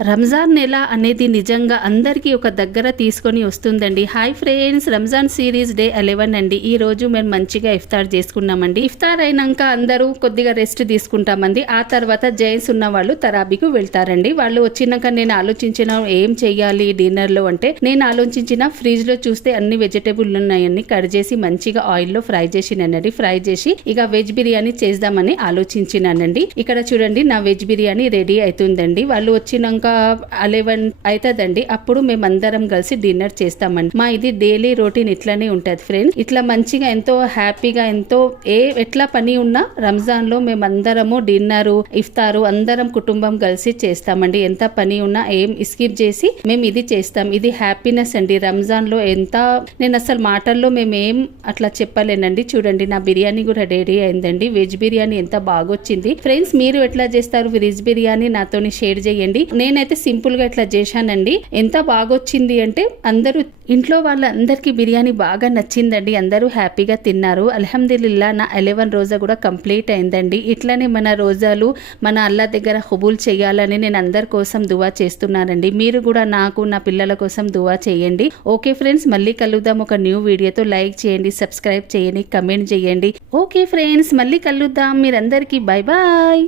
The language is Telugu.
రంజాన్ నెల అనేది నిజంగా అందరికీ ఒక దగ్గర తీసుకొని వస్తుందండి. Hi friends, Ramzan series day 11 అండి. ఈ రోజు మేము మంచిగా ఇఫ్తార్ చేసుకున్నామండి. ఇఫ్తార్ అయినాక అందరూ కొద్దిగా రెస్ట్ తీసుకుంటామండి. ఆ తర్వాత జైన్స్ ఉన్న వాళ్ళు తరాబీకు వెళ్తారండి. వాళ్ళు వచ్చినాక నేను ఆలోచించిన ఏం చెయ్యాలి డిన్నర్ లో అంటే, నేను ఆలోచించిన ఫ్రిడ్జ్ లో చూస్తే అన్ని వెజిటేబుల్ ఉన్నాయని కట్ చేసి మంచిగా ఆయిల్ లో ఫ్రై చేసినానండి. ఫ్రై చేసి ఇక వెజ్ బిర్యానీ చేద్దామని ఆలోచించినానండి. ఇక్కడ చూడండి, నా వెజ్ బిర్యానీ రెడీ అవుతుందండి. వాళ్ళు వచ్చినాక 11 అవుతుందండి. అప్పుడు మేమందరం కలిసి డిన్నర్ చేస్తామండి. మా ఇది డైలీ రొటీన్ ఇట్లానే ఉంటది ఫ్రెండ్స్. ఇట్లా మంచిగా ఎంతో హ్యాపీగా ఎంతో ఎట్లా పని ఉన్నా రంజాన్ లో మేమందరము డిన్నర్ ఇఫ్తారు అందరం కుటుంబం కలిసి చేస్తామండి. ఎంత పని ఉన్నా ఏం స్కిప్ చేసి మేము ఇది చేస్తాం. ఇది హ్యాపీనెస్ అండి రంజాన్ లో. ఎంత నేను అసలు మాటల్లో మేమేం అట్లా చెప్పలేనండి. చూడండి, నా బిర్యానీ కూడా రెడీ అయిందండి. వెజ్ బిర్యానీ ఎంత బాగొచ్చింది ఫ్రెండ్స్. మీరు ఎట్లా చేస్తారు వెజ్ బిర్యానీ నాతోని షేర్ చేయండి. నేనైతే సింపుల్ గా ఇట్లా చేశానండి. ఎంత బాగొచ్చింది అంటే అందరూ ఇంట్లో వాళ్ళందరికీ బిర్యానీ బాగా నచ్చిందండి. అందరూ హ్యాపీగా తిన్నారు. అల్హమ్దులిల్లా నా 11 రోజా కూడా కంప్లీట్ అయిందండి. ఇట్లానే మన రోజాలు మన అల్లా దగ్గర హుబూల్ చేయాలని నేను అందరి కోసం దువా చేస్తున్నానండి. మీరు కూడా నాకు నా పిల్లల కోసం దువా చేయండి. ఓకే ఫ్రెండ్స్, మళ్ళీ కలుద్దాం ఒక న్యూ వీడియోతో. లైక్ చేయండి, సబ్స్క్రైబ్ చేయండి, కమెంట్ చేయండి. ఓకే ఫ్రెండ్స్, మళ్ళీ కలుద్దాం. మీరందరికీ బై బాయ్.